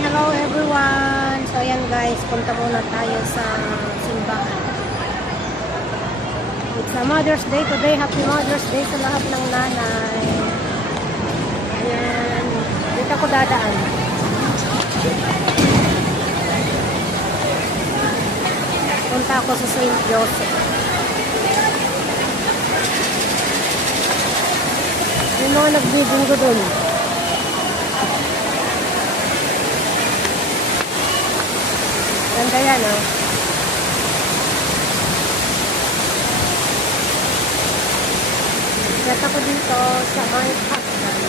Hello everyone! So ayan guys, punta muna tayo sa simbahan. It's a Mother's Day today. Happy Mother's Day sa lahat ng nanay. Ayan, dito ako dadaan. Punta ako sa St. Joseph. Yung mga nagbibinggo dun. Ganda yan, oh. Gata ko dito sa my husband.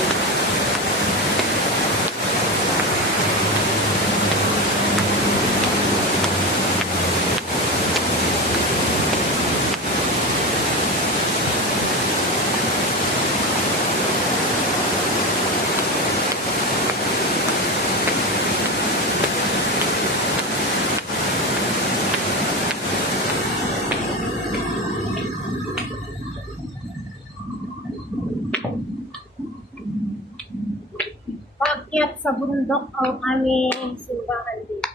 Paakyat sa bundok ang aming simbahan dito.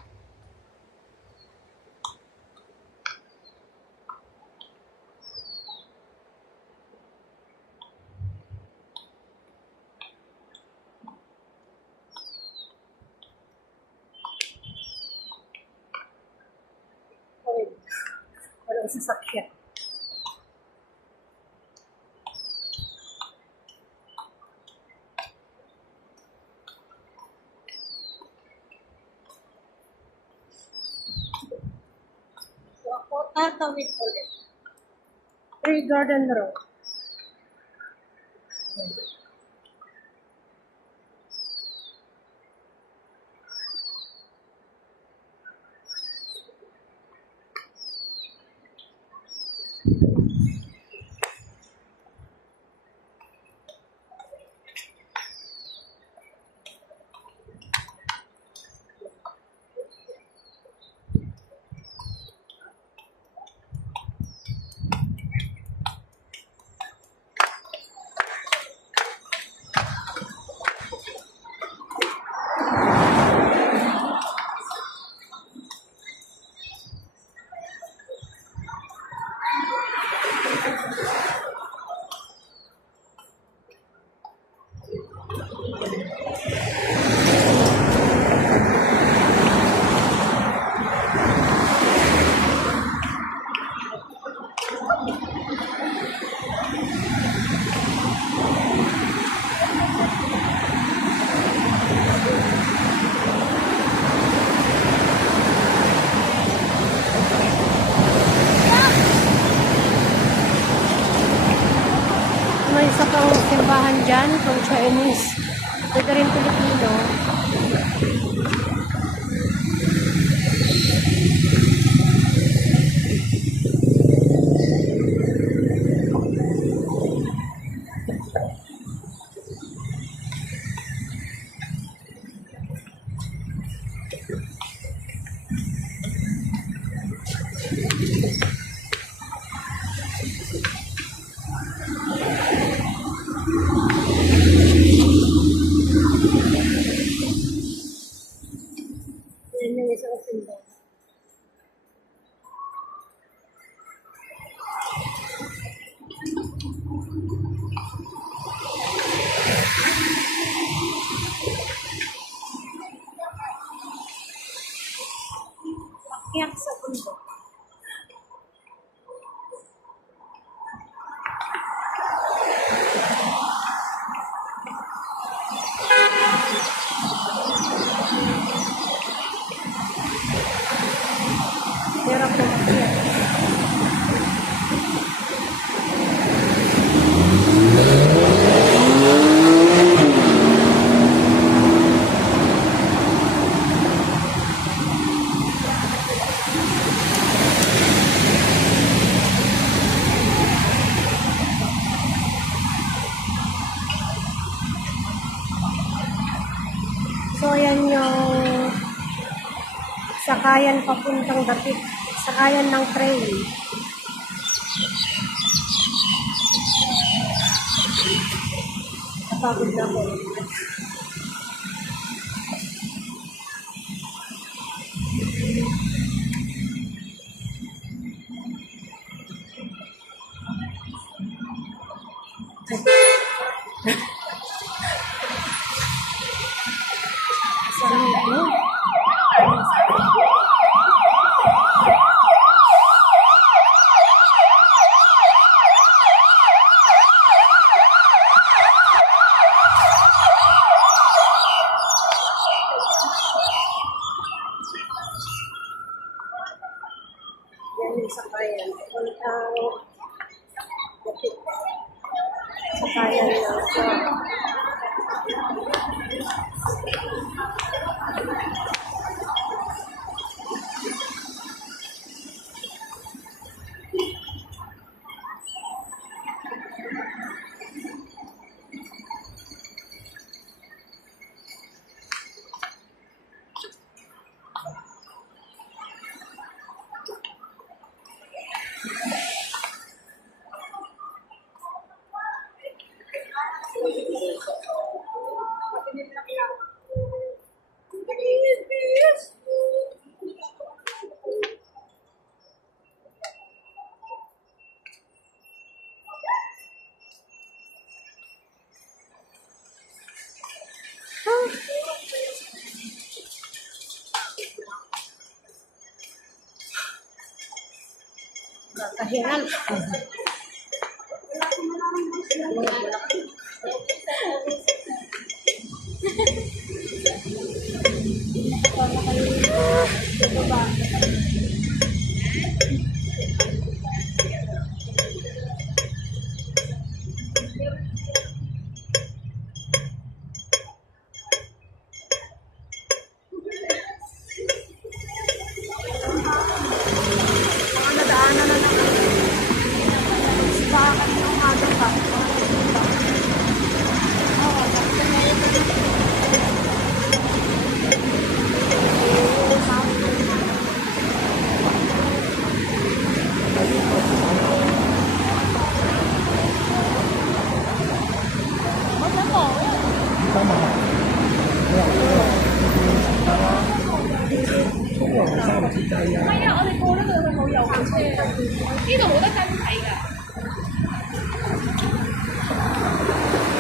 Walang sasakyan. Tatawid ulit. Tree Garden Road. May isa pang simbahan dyan, kung Chinese, pwede rin Pilipino. Yan yung isang simbahan. Paakyat sa bundok. Hirap na makyat. So, yan yung sakayan papuntang Dapit. Sakayan ng train. Napagod na ako. Saan ito? Yan yung sakayan. Puntang sakayan na ito. Kakahiran.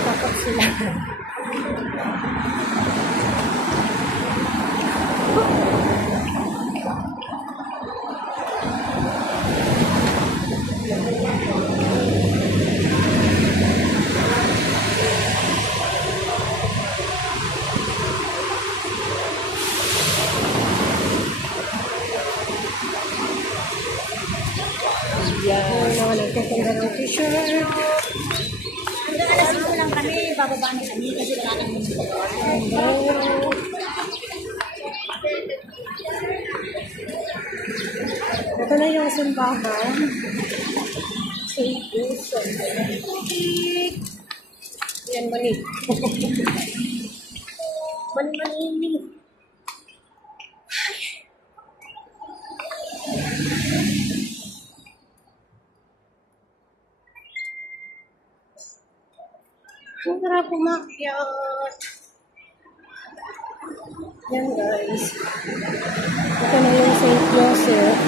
Takot sila. Yan, mga nagtitinda ng t-shirt. Hanggang alas 5 lang kami, bababa na kami kasi wala nang musik. Ito na yung simbahan. St. Joseph. Yan, mani. Mani. Ang sarap umakyat. Yan guys. Ito na yung St. Joseph.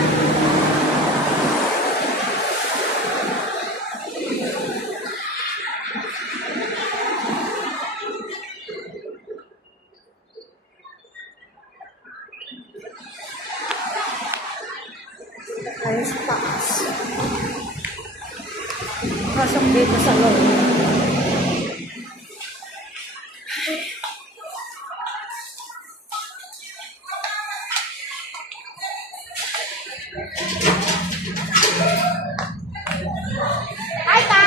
Ayos taas. Pasok dito sa loob. Hi, Ta!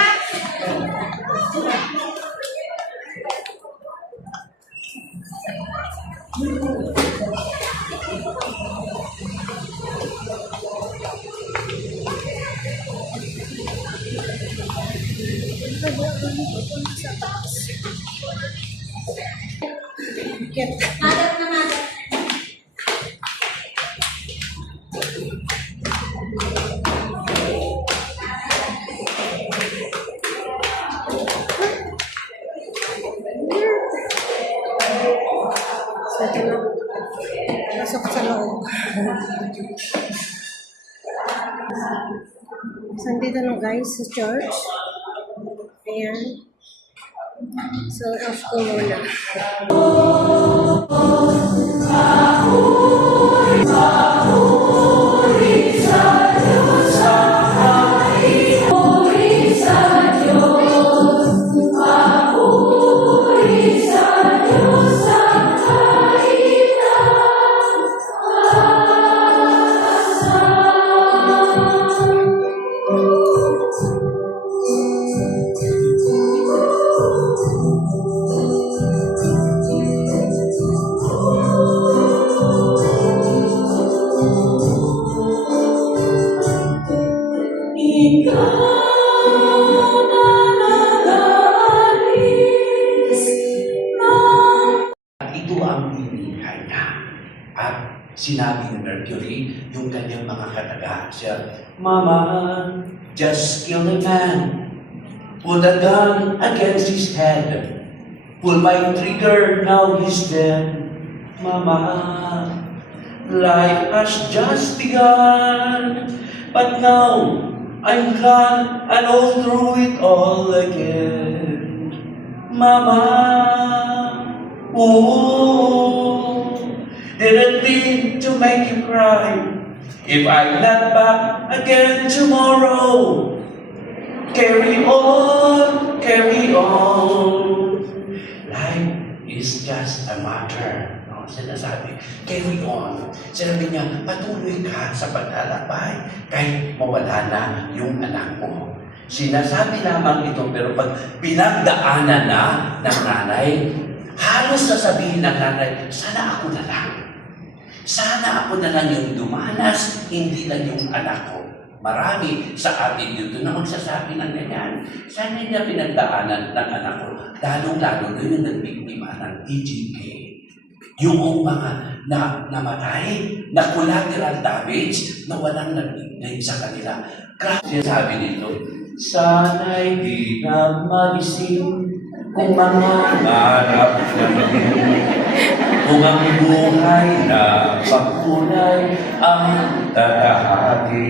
Magat na magat. So, ito na. Pasok sa loob. So, dito na guys sa church. Ayan. So, off ko muna. Ito ang binigay niya. At sinabi ni Mercury, yung kanyang mga kataga, siya, Mama, just kill the man. Put a gun against his head. Pull my trigger, now he's dead. Mama, life has just begun. But now, I'm glad and all through it all again. Mama, oh, didn't mean to make you cry. If I'm not back again tomorrow, carry on, carry on. Life is just a matter. No, sinasabi, carry on. Sinabi niya, patuloy ka sa paglalakbay kahit mawala na yung anak mo. Sinasabi lamang ito, pero pag pinagdaanan na ng nanay, halos sasabihin ng nanay, sana ako na lang. Sana ako na lang yung dumanas, hindi lang yung anak ko. Marami sa atin dito na magsasabi ng ganyan. Sana niya pinagdaanan ng anak ko, lalong-lalo na yung nagbiktima ng TGK. Yung mga namatay, na collateral damage, na walang nagbigay sa kanila. Grabe sabi nito, sana'y di na magising kung mangangarap namin. Kung ang buhay na pakulay ang tatahati.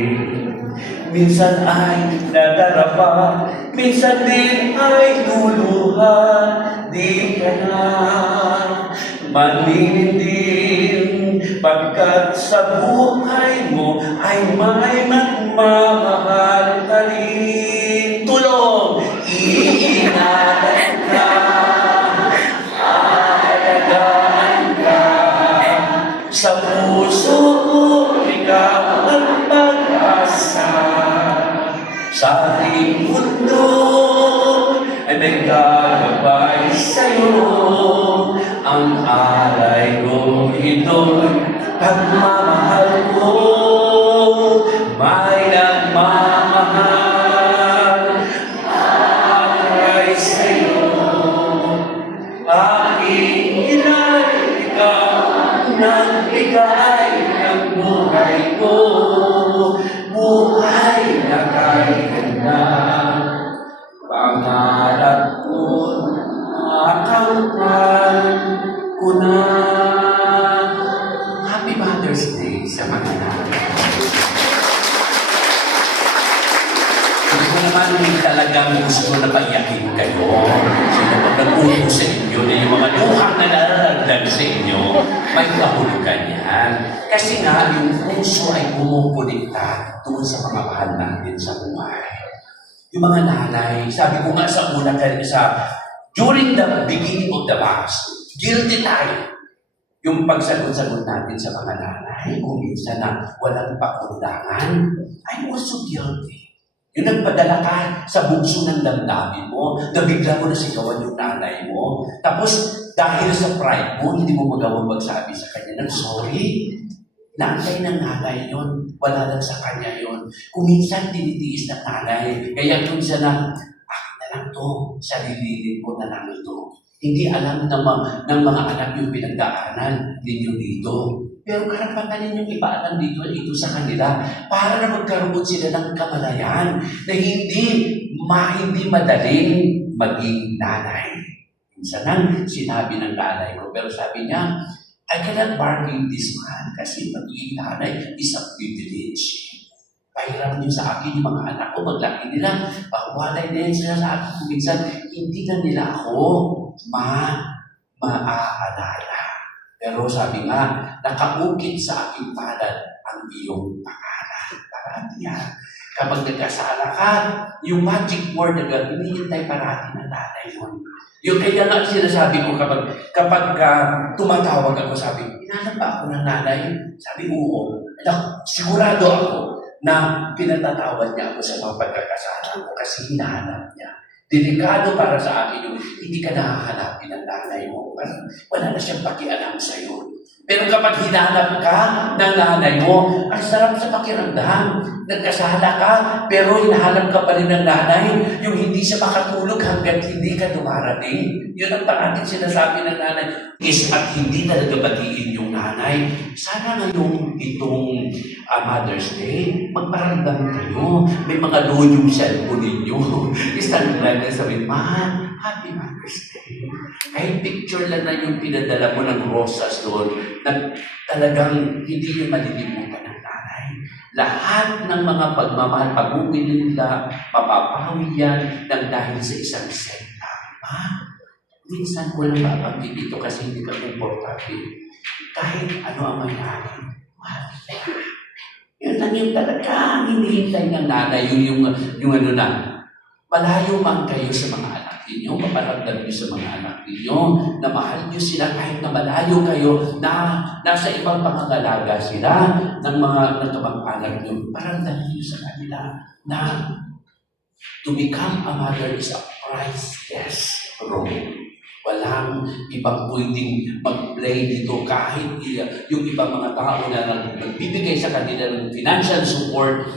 Minsan ay nadarapa, minsan din ay luluha. Di ka na maninindin, pagkat sa buhay mo ay may magmamahal ka rin. Tulong! Iingatan ka, alagaan ka, sa puso mo ikaw ang pag-asa. Sa ating mundo ay may gagabay sa'yo. Ang alay ko ito'y pagmamahal ko. May nagmamahal alay sa'yo. Aking inay, ikaw nagbigay ng buhay ko. Buhay na kahit na pangarap ko, makamtan ko na. Happy Mother's Day sa mga nanay. Hindi ko naman talagang gusto na paiyakin kayo. Sino pag nag-upo sa inyo na yung mga luhang na nalalagdag sa inyo, may kahulugan yan. Kasi nga, yung puso ay kumukulikta tungkol sa mga mahal natin sa buhay. Yung mga nanay, sabi ko nga sa una during the beginning of the Mass, guilty tayo. Yung pagsagot-sagot natin sa mga nanay, kung minsan na walang pakundangan, I'm also guilty. Yung nagpadala ka sa bugso ng damdamin mo, nabigla mo na sigawan yung nanay mo, tapos dahil sa pride mo, hindi mo magawang magsabi sa kanya ng sorry. Naantay ng nanay yun, wala lang sa kanya yun. Kung minsan tinitiis ng nanay, kaya yun siya na, akin na lang to, sarili ko na lang ito. Hindi alam ng mga anak yung pinagdaanan ninyo dito. Pero karapatan ninyong ipaalam dito ito sa kanila para na magkaroon sila ng kamalayan na hindi madaling maging nanay. Minsan nang sinabi ng nanay ko, pero sabi niya, I cannot bargain this man kasi maging nanay is a privilege. pahiram niyo sa akin yung mga anak ko, maglaki nila, pagwalay na yun sila sa akin. Kung minsan, hindi na nila ako maaalala. Pero sabi nga, nakaukit sa aking palad ang iyong pangalan. Parati yan. Kapag nagkasala ka, yung magic word na hinihintay parati ng nanay yun. Yung kaya nga sinasabi ko kapag tumatawag ako, sabi, hinanap ba ako ng nanay? Sabi, oo. Sigurado ako na pinatatawad niya ako sa mga pagkakasala ko kasi hinahanap niya. Delikado para sa akin yung hindi ka nahahanapin ng nanay mo. Wala na siyang pakialam sa'yo. Pero kapag hinanap ka ng nanay mo, ang sarap sa pakiramdam. Nagkasala ka, pero hinahanap ka pa rin ng nanay, yung hindi siya makatulog hanggang hindi ka dumarating. Yun ang parating sinasabi ng nanay. At hindi talaga batiin yung nanay. Sana ngayong itong Mother's Day, magparamdam kayo. May mga load yung cellphone ninyo. Isang lang na sabihin, Ma, Happy Mother's Day. Kahit picture lang na yung pinadala mo ng rosas doon, na talagang hindi yung malilimutan ng nanay. Lahat ng mga pagmamahal, pag-uwin nila, mapapahawi yan ng dahil sa isang senta. Ma, minsan ko lang mabanggit ito kasi hindi ka komportable. Kahit ano ang mangyari, mahal ka. Yun lang yung talaga, hinihintay ng nanay, yung ano na, malayo man kayo sa mga anak ninyo, maparamdam niyo sa mga anak ninyo, na mahal niyo sila kahit na malayo kayo, na nasa ibang pangangalaga sila, ng mga kamag-anak niyo, paramdam niyo sa kanila na to become a mother is a priceless role. Walang ibang pwedeng mag-play dito kahit yung ibang mga tao na nagbibigay sa kanila ng financial support,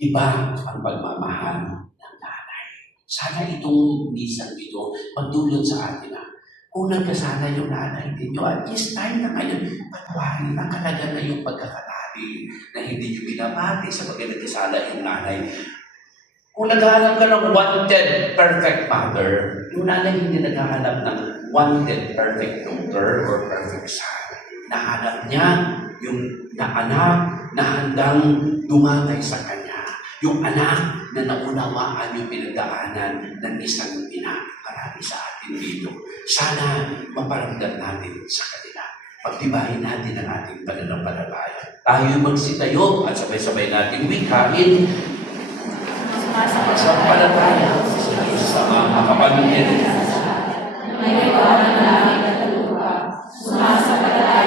iba ang pagmamahal ng nanay. Sana itong misang ito magdulot sa atin na kung nagkasala yung nanay ninyo, at least time na ngayon, patawarin ang kalaga na yung pagkakatali na hindi nyo binabati sa pagkakasala yung nanay. Kung naghahanap ka ng wanted perfect mother, yung nanay hindi naghahanap ng wanted perfect daughter or perfect son. Nahanap niya yung anak na handang dumagay sa kanya. Yung anak na naunawaan yung pinagdaanan ng isang ina. Marami sa atin dito. Sana maparamdam natin sa kanila. Pagtibahin natin ang ating pananampalataya. Tayo magsitayo at sabay-sabay natin wikain sa palataya sa mga kapamilya. May iwanan namin at lupa, sumasapalataya